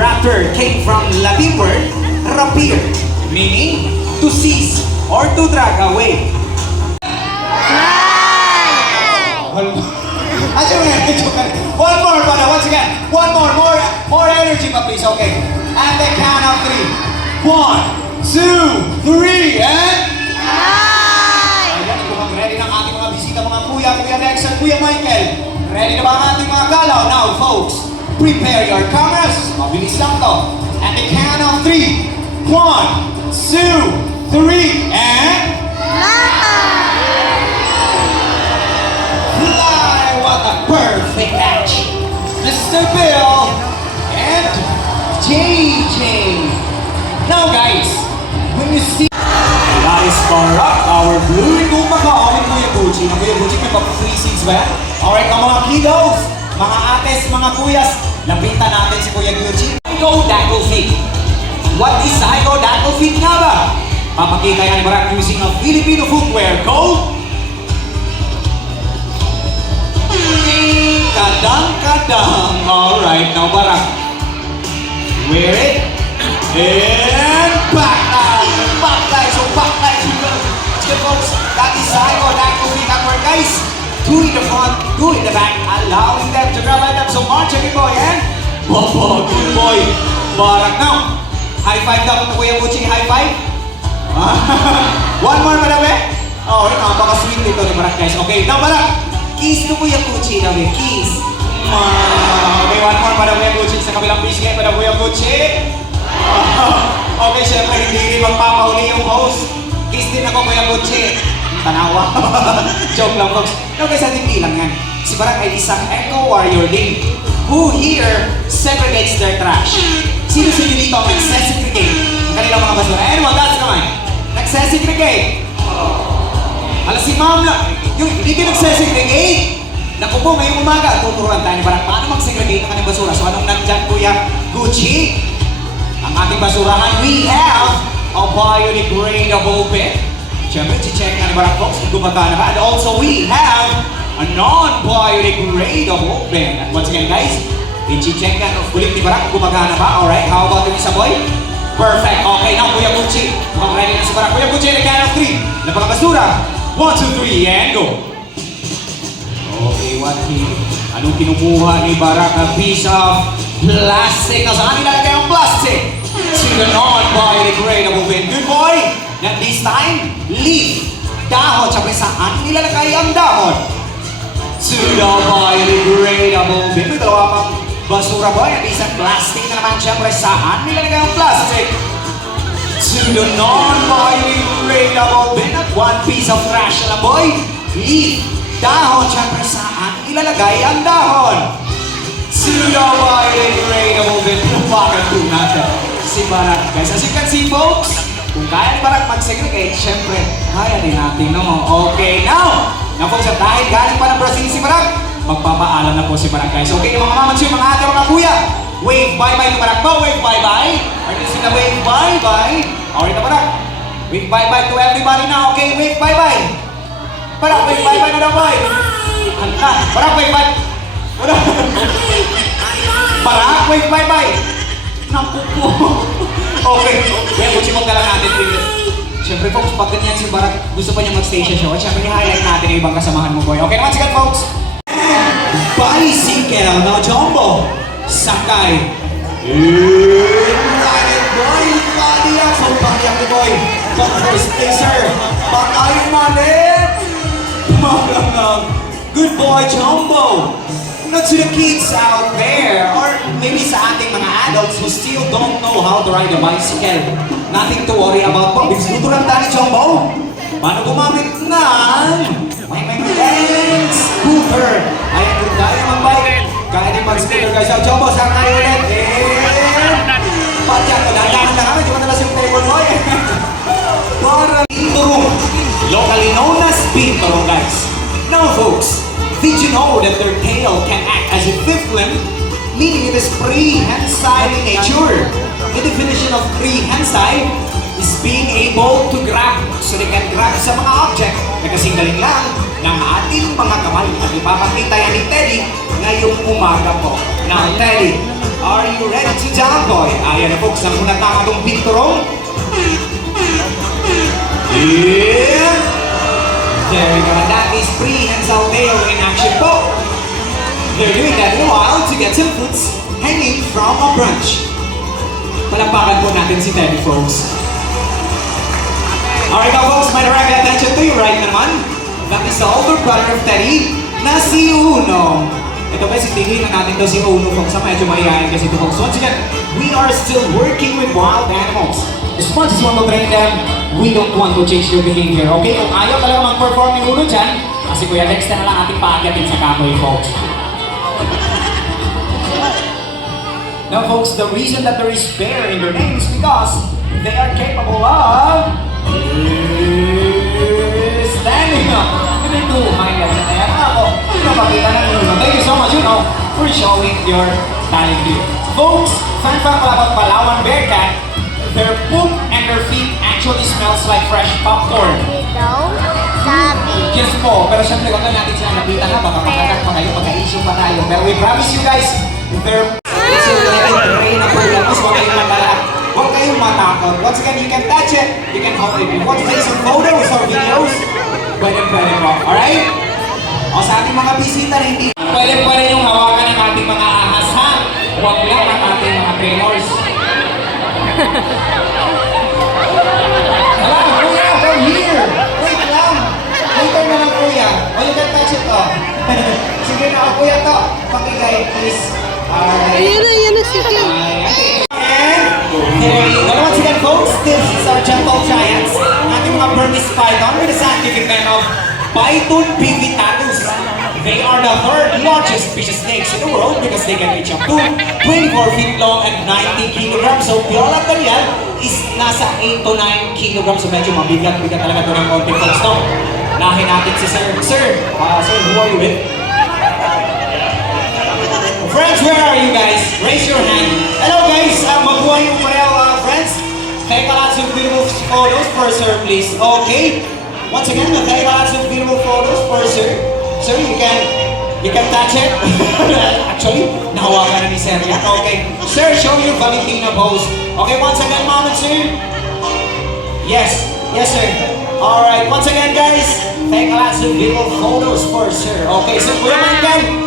Raptor came from Latin word rapir, meaning to seize or to drag away. One more, but once again, one more energy, but please, okay. At the count of 3. 1, 2, 3, and... Ayan, mukhang ready ng ating mga bisita, mga kuya Dex at kuya Michael. Ready na ba ang ating mga galaw? Now, folks, prepare your cameras. Mabilis lang to. At the count of 3. 1, 2, 3, and... Fly! What a perfect catch! Mr. Bill and JJ. Now guys, when you see... That is correct. Our blue and Macao and Kuya Gucci. Kuya Gucci, may pa-free seats ba yan? Alright, mga kiddos, mga ates, mga kuyas, lapitan natin si Kuya Gucci. Psycho-Dackle Feet. What is Psycho-Dackle Feet nga ba? Papakita yan barak using a Filipino footwear called Kadang-kadang. Alright, now barak. Wear it. And back line. So back line. Let's go, folks. That is Psycho-Dackle Feet. That work, guys. 2 in the front, 2 in the back, allowing them to grab it up. So march, good boy, and Bobo, good boy. Barak now. High five daw to Kuya Gucci. High five. One more, madami. Oh, napaka-sweet dito ni Barak, guys. Okay, now Barak. Kiss to Kuya Gucci, daw kiss. Okay, one more para Kuya Gucci sa kabilang bisigay para Kuya Gucci. Okay, syempre hindi rin magpapahuli yung host. Kiss din ako Kuya Gucci. Tanawa. Joke lang, folks. No, guys, hindi lang yan. Si Barak ay isang eco-warrior din. Who here segregates their trash? Sino dito ang nagsesegregate ang kanilang mga basura? Anyone, that's naman. Nagsesegregate. Alas si Ma'am lang. Yung hindi ka nagsesegregate. Naku po, ngayong umaga, tuturuan tayo ni Barak paano mag-segregate ang kanyang basura. So anong nandyan, Kuya Gucci? Ang ating basurahan, we have a biodegradable bin. Siyempre, check nga ni Barak, folks, kung gumagana ba. And also, we have a non-biodegradable bin. And once again, guys, i-check nga ulit ni Barak kung gumagana ba. Alright, how about yung isa, boy? Perfect. Okay, now, Kuya Gucci. Mukhang ready na si Barak. Kuya Gucci, the count of 3. Napakabasura. 1, 2, 3, and go. Okay, anong kinukuha ni Barak? A piece of plastic. Na saan nilalagay ang plastic? To the non-biodegradable bin. Good boy. Now this time, leaf. Dahon. Siyempre saan nilalagay ang dahon? To the biodegradable bin. May dalawa pang basura, boy. At isang plastic na naman. Siyempre saan nilalagay ang plastic? To the non-biodegradable bin. At one piece of trash na, boy. Leaf. Dahon. Siyempre saan ilalagay ang dahon? To the biodegradable bin. Bakit po natin si Barak, guys? As you can see, folks, kung kaya ni Barak mag-segregate, syempre, kaya din natin, no? Okay, now, folks, at dahil galing pa ng Brazil si Barak, magpapaalam na po si Barak, guys. Okay, mga mamansi, mga ate, mga kuya, wave bye-bye to Barak po, wave bye-bye. Are you seeing the wave bye-bye? Okay na, Barak. Wave bye-bye to everybody now, okay? Wave bye-bye. Barak, wave bye-bye na daw, boy. Hanta, Barak, wave bye. Barak, wave bye-bye. Naku po. Okay. Kaya kung simong lang natin. Siyempre folks, pag ganyan si Barak, gusto pa niya mag-station show. At siyempre i-highlight natin yung ibang kasamahan mo, boy. Okay naman, sige folks. Bicycle na Jumbo. Sakay. Invited boy. Padiyak. So padiyak ni boy. Pang first placer. Pang-ayun natin. Malamang. Good boy, Jumbo. Not to the kids out there, or maybe sa ating mga adults who still don't know how to ride a bicycle. Nothing to worry about po. Tuturuan tayo ni Jumbo. Paano gumamit ng scooter. Ayan, kung kaya mag-bike, kaya din mag-scooter guys. So Jumbo, saan tayo ulit? Patyan ko, dahan na kami. Di ba nalas yung table boy? Para Pinturong, locally known as Pinturong guys. Now folks, did you know that their tail can act as a fifth limb, meaning it is prehensile in nature? The definition of prehensile, is being able to grab. So they can grab sa mga object na kasing galing lang ng ating mga kamay. At ipapakita yan ni Teddy ngayong umaga po. Now Teddy, are you ready to jump, boy? Ayan na folks, ang muna tama itong pinturong. Yeah! There we go. That is prehensile tail in action po. They're doing that in a while to get some fruits hanging from a branch. Palakpakan po natin si Teddy, folks. Alright now folks, my direct attention to you right naman. That is the older brother of Teddy na si Uno. Ito ba, sitigil na natin to si Uno folks. Medyo mahihayin kasi ito folks. Once again, we are still working with wild animals. As much as you want to train them, we don't want to change their behavior. Okay? Kung ayaw talaga mag-perform ni Uno dyan, kasi Kuya Dex na lang ating paagatin sa kamoy folks. Now folks, the reason that there is bear in their name is because they are capable of standing up. Hindi to highlight sa kaya ako. Napakita na nyo. Thank you so much, you know, for showing your talent here. Folks, fun fact about Palawan Bearcat, their poop and their feet actually smells like fresh popcorn. Ito, sabi. Yes po, pero syempre kung natin sila nakita na, baka makakat pa kayo, magka-issue pa tayo. Pero we promise you guys, they're so train na po lang, huwag kayong matalak, huwag kayong matakot. Once again, you can touch it, you can hold it. If you want to take some photos or videos, pwede po, alright? O sa ating mga bisita na hindi, pwede pa rin yung hawakan ng ating mga ahas, ha? Huwag lang ang ating mga trainers. Hala, kuya, from here! Wait lang! Later na lang, kuya. O, you can touch it, oh. Sige na, o, kuya, to. Pakigay, please. Ayan na, sige. And there you go. Once again, folks, this is our gentle giants. Ating mga Burmese python with the scientific name of Python pivitatus. They are the third largest fish snakes in the world because they can reach up to 24 feet long and 90 kilograms. So, piola yan is nasa 8 to 9 kilograms. So, medyo mabigat-bigat talaga ito ng konti, folks, no? Nahin natin si Sir. Sir, who are you with? Friends, where are you guys? Raise your hand. Hello guys, mabuhay yung pareho, friends. Take lots of beautiful photos for Sir, please. Okay. Once again, take lots of beautiful photos for Sir. Sir, you can touch it. Actually, nahawakan na ni Sir yan. Okay. Sir, show your Valentina pose. Okay, once again, Mom and Sir. Yes. Yes, sir. Alright, once again, guys, take lots of beautiful photos for Sir. Okay, so Kuya Michael.